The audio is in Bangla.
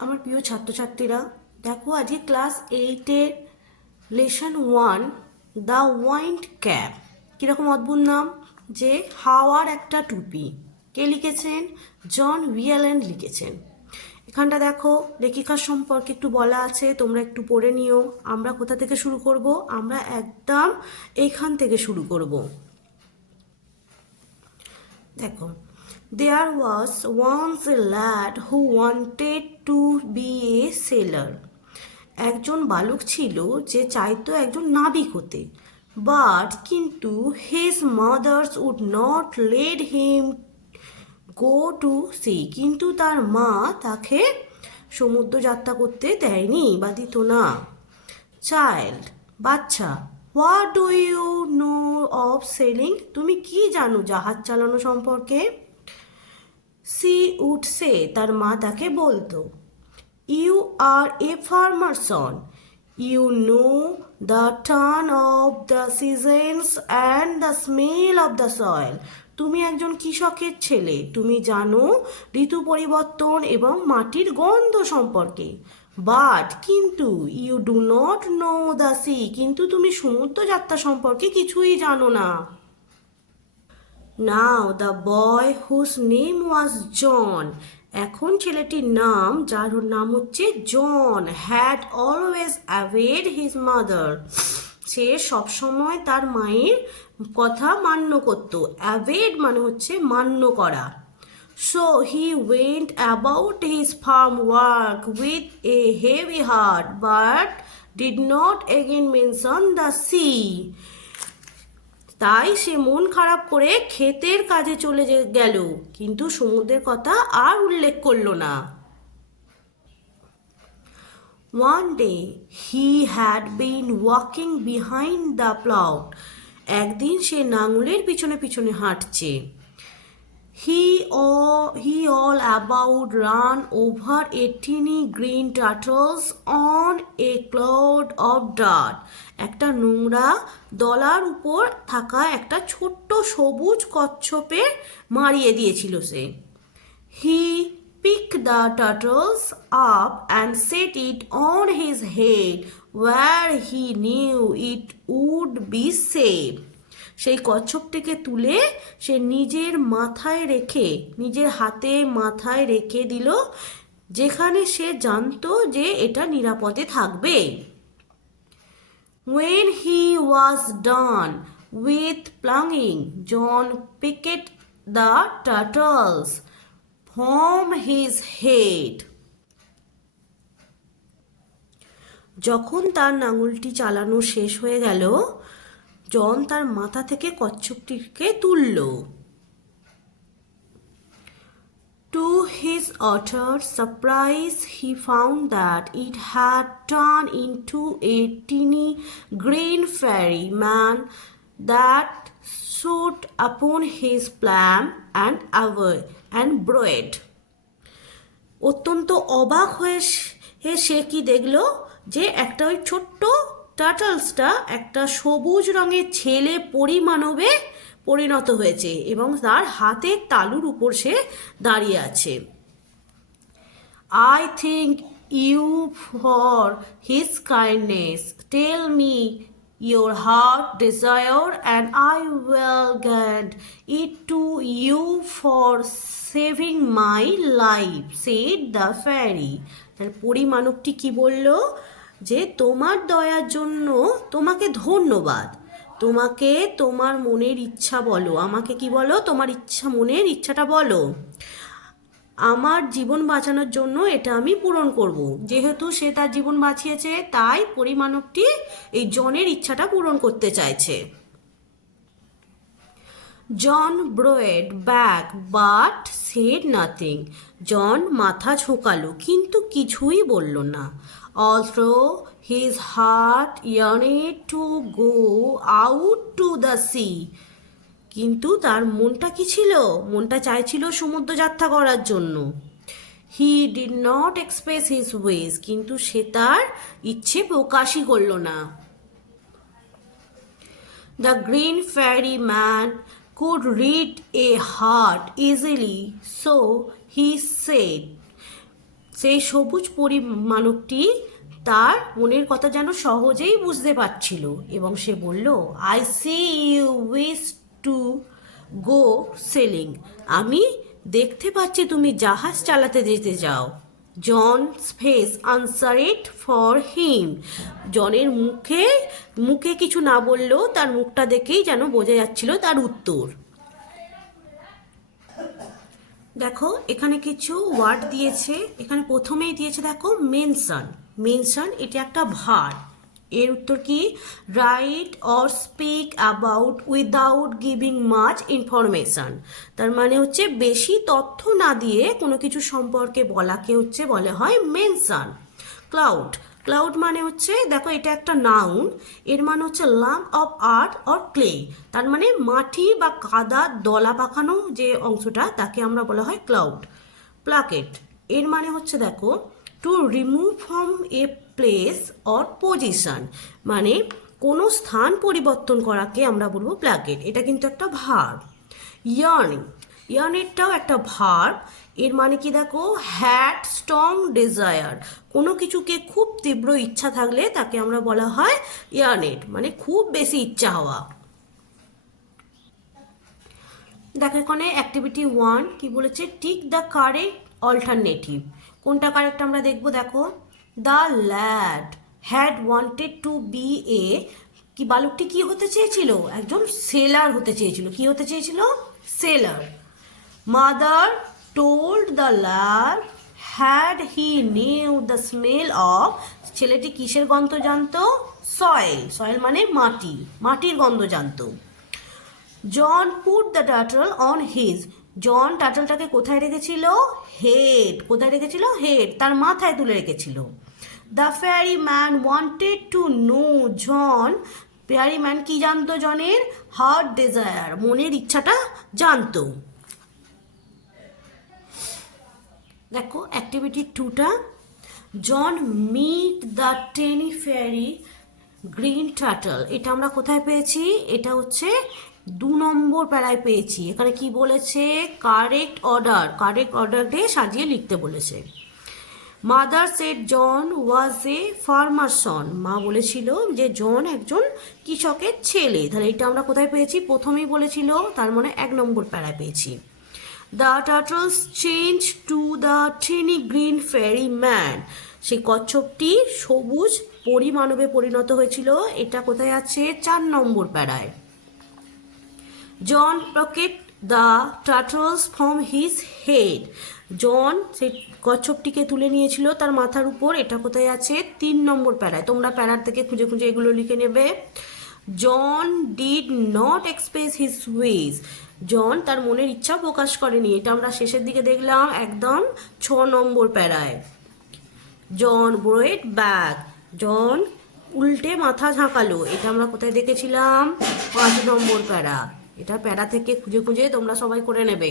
আমার প্রিয় ছাত্রছাত্রীরা, দেখো আজকে ক্লাস 8-এর লেসন 1 দ্য ওয়াইন্ড ক্যাপ। কীরকম অদ্ভুত নাম, যে হাওয়ার একটা টুপি। কে লিখেছেন? জন ভিয়ালেন লিখেছেন। এখানটা দেখো লেখিকার সম্পর্কে একটু বলা আছে, তোমরা একটু পড়ে নিও। আমরা কোথা থেকে শুরু করব? আমরা একদম এইখান থেকে শুরু করব। দেখো, there was once a lad who wanted to be a sailor. একজন বালক ছিল যে চাইতো একজন নাবিক হতে, বাট কিন্তু his mothers would not let him go to sea. কিন্তু তার মা তাকে সমুদ্র যাত্রা করতে দেয়নি বা দিত না। চাইল্ড, বাচ্চা, what do you know of sailing? তুমি কি জানো জাহাজ চালানো সম্পর্কে? সি উড সে, তার মা তাকে বলতো, you are a farmer son, you know the turn of the seasons and the smell of the soil. তুমি একজন কৃষকের ছেলে, তুমি জানো ঋতু পরিবর্তন এবং মাটির গন্ধ সম্পর্কে। বাট কিন্তু you do not know the sea, কিন্তু তুমি সমুদ্র যাত্রা সম্পর্কে কিছুই জানো না। Now the boy whose name was John, এখন ছেলেটির নাম, যার নাম হচ্ছে জন, had always obeyed his mother, সে সবসময় তার মায়ের কথা মান্য করত। অ্যাভেড মানে হচ্ছে মান্য করা। So he went about his farm work with a heavy heart but did not again mention the sea. তাই সে মন খারাপ করে ক্ষেতের কাজে চলে গেল, কিন্তু সমুদ্রের কথা আর উল্লেখ করলো না। One day he had been walking behind the plow. একদিন সে নাঙলের পিছনে পিছনে হাঁটছে। He all about ran over a teeny green turtles on a cloud of dirt. একটা নোংরা দলার উপর থাকা একটা ছোট্ট সবুজ কচ্ছপে মারিয়ে দিয়েছিল সে। He picked the turtles up and set it on his head where he knew it would be safe. সেই কচ্ছপটিকে তুলে সে নিজের মাথায় রেখে, নিজের হাতে মাথায় রেখে দিল, যেখানে সে জানতো যে এটা নিরাপদে থাকবে। When he was done with plunging, John picked the turtles from his head. যখন তার নাঙলটি চালানো শেষ হয়ে গেল, জন তার মাথা থেকে কচ্ছপটিকে তুলল। To his utter surprise, he found that it had turned into a teeny green fairy man that stood upon his palm and brood. অত্যন্ত অবাক হয়ে সে কি দেখলো, যে একটা ওই ছোট্ট টার্টলসটা একটা সবুজ রঙের ছেলে পরিমানবে পরিণত হয়েছে এবং তার হাতের তালুর উপর সে দাঁড়িয়ে আছে। I thank you for his kindness. Tell me your heart desire and I will grant it to you for saving my life, said the fairy. তার পরিমানবটি কি বলল, যে তোমার দয়ার জন্য তোমাকে ধন্যবাদ, তোমাকে তোমার মনের ইচ্ছা বলো, আমাকে কি বলো, তোমার ইচ্ছা, মনের ইচ্ছাটা বলো, আমার জীবন বাঁচানোর জন্য এটা আমি পূরণ করব। যেহেতু সে তার জীবন বাঁচিয়েছে, তাই পরিমাণবটি এই জনের ইচ্ছাটা পূরণ করতে চাইছে। জন ব্রোয়েড ব্যাক বাট সেড নাথিং, জন মাথা ঝোঁকালো কিন্তু কিছুই বলল না। Although his heart yearned to go out to the sea, কিন্তু তার মনটা কি ছিল, মনটা চাইছিল সমুদ্র যাত্রা করার জন্য। He did not express his wish, কিন্তু সে তার ইচ্ছে প্রকাশই করল না। The green fairy man could read a heart easily, so he said, সেই সবুজ মানবটি তার মনের কথা যেন সহজেই বুঝতে পারছিল এবং সে বলল, I see you wish to go sailing. আমি দেখতে পাচ্ছি তুমি জাহাজ চালাতে যেতে চাও। John face answered for him. জনের মুখে কিছু না বললেও তার মুখটা দেখেই যেন বোঝা যাচ্ছিল তার উত্তর। দেখো এখানে কিছু ওয়ার্ড দিয়েছে, এখানে প্রথমেই দিয়েছে দেখো মেনশন। মেনশন এটা একটা ভার্ব। এর উত্তর কি? Right or speak about without giving much information. তার মানে হচ্ছে বেশি তথ্য না দিয়ে কোনো কিছু সম্পর্কে বলাকে হচ্ছে বলা হয় মেনশন। ক্লাউড, ক্লাউড মানে হচ্ছে দেখো এটা একটা নাউন, এর মানে হচ্ছে lump of earth or clay. তার মানে মাটি বা কাদা দলা পাকানো যে অংশটা তাকে আমরা বলা হয় ক্লাউড। প্লাকেট এর মানে হচ্ছে দেখো to remove from a place or position, মানে কোনো স্থান পরিবর্তন করাকে আমরা বলবো প্লাকেট। এটা কিন্তু একটা ভার্ব। ইয়ার্নিং, ইয়ার্নেরটাও একটা ভার্ব। এর মানে কি দেখো হ্যাড স্ট্রং ডিজায়ার, কোনো কিছুকে খুব তীব্র ইচ্ছা থাকলে তাকে আমরা বলা হয় ইয়ার্নেট, মানে খুব বেশি ইচ্ছা হওয়া। দেখো এখানে অ্যাক্টিভিটি 1 কি বলেছে, টিক দ্য কারেক্ট অল্টারনেটিভ। কোনটা কারেক্ট আমরা দেখবো। দেখো the lad had wanted to be a, কি বালকটি কি হতে চেয়েছিল? একজন সেলার হতে চেয়েছিল। কি হতে চেয়েছিল? Seller. Mother told the lad had he knew the smell of, ছেলেটি কিসের গন্ধ জানতো? সয়েল, সয়েল মানে মাটি, মাটির গন্ধ জানতো। John put the turtle on his, John টার্টলটাকে কোথায় রেখেছিল? হেড, কোথায় রেখেছিল? হেড, তার মাথায় তুলে রেখেছিল। The fairy man wanted to know John, fairy man কি জানতো জনের? হার্ট ডিজায়ার, মনের ইচ্ছাটা জানতো। দেখো অ্যাক্টিভিটি 2টা, John met the tiny fairy green turtle. এটা আমরা কোথায় পেয়েছি? এটা হচ্ছে 2 নম্বর প্যারায় পেয়েছি। এখানে কি বলেছে? কারেক্ট অর্ডার, কারেক্ট অর্ডার দিয়ে সাজিয়ে লিখতে বলেছে। Mother said John was a farmer son, মা বলেছিল যে জন একজন কৃষকের ছেলে। তাহলে এটা আমরা কোথায় পেয়েছি? প্রথমেই বলেছিল, তার মানে 1 নম্বর প্যারায় পেয়েছি। The turtles change to the tiny green fairy man, সেই কচ্ছপটি সবুজ পরিমানবে পরিণত হয়েছিল। এটা কোথায় আছে? 4 নম্বর প্যারায়। John pocket the turtles from his head, John সেই কচ্ছপটিকে তুলে নিয়েছিল তার মাথার উপর। এটা কোথায় আছে? 3 নম্বর প্যারায়। তোমরা প্যারার থেকে খুঁজে খুঁজে এগুলো লিখে নেবে। John did not express his wish, John তার মনের ইচ্ছা প্রকাশ করেনি। এটা আমরা শেষের দিকে দেখলাম একদম 6 নম্বর প্যারায়। জন ব্রোয়েড ব্যাক, জন উল্টে মাথা ঝাঁকালো। এটা আমরা কোথায় দেখেছিলাম? 5 নম্বর প্যারা। এটা প্যারা থেকে খুঁজে খুঁজে তোমরা সবাই করে নেবে।